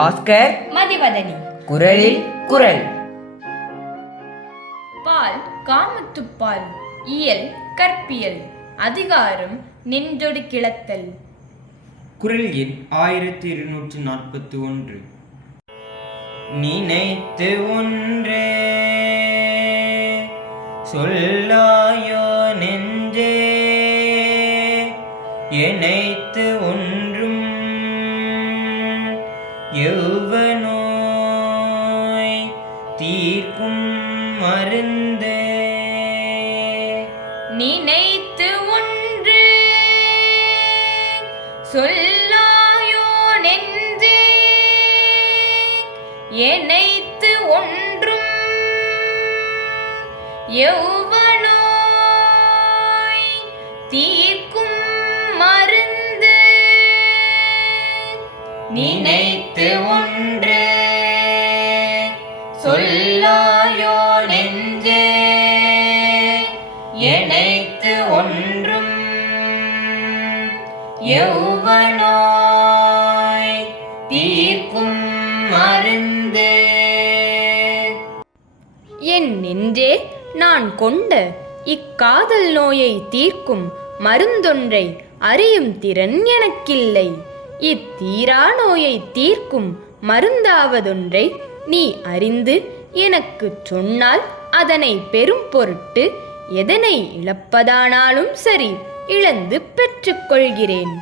பாஸ்கர். மதிவதனி. குரலில் குரல். பால் காமத்துப்பால் இயல் கற்பியல் அதிகாரம் நின்றொடு கிளத்தல். குரல் எண் ஆயிரத்தி இருநூற்றி நாற்பத்தி ஒன்று. நினைத்து ஒன்றே சொல்லாயோ நெஞ்சே இணைத்து ஒன்றும் எவ்வனோய் தீர்க்கும் மருந்தே? நினைத்து ஒன்று. சொல்லாயோ நெஞ்சே. எனைத்து ஒன்றும். எவ்வனோய் தீர் நினைத்து ஒன்று. சொல்லாயோ நெஞ்சே. இணைத்து ஒன்றும் யௌவனோய் தீர்க்கும் மருந்து. என் நெஞ்சே நான் கொண்ட இக்காதல் நோயை தீர்க்கும் மருந்தொன்றை அறியும் திறன் எனக்கில்லை. இத்தீரா நோயை தீர்க்கும் மருந்தாவதொன்றை நீ அறிந்து எனக்குச் சொன்னால் அதனை பெரும் பொருட்டு எதனை இழப்பதானாலும் சரி இழந்து பெற்றுக்கொள்கிறேன்.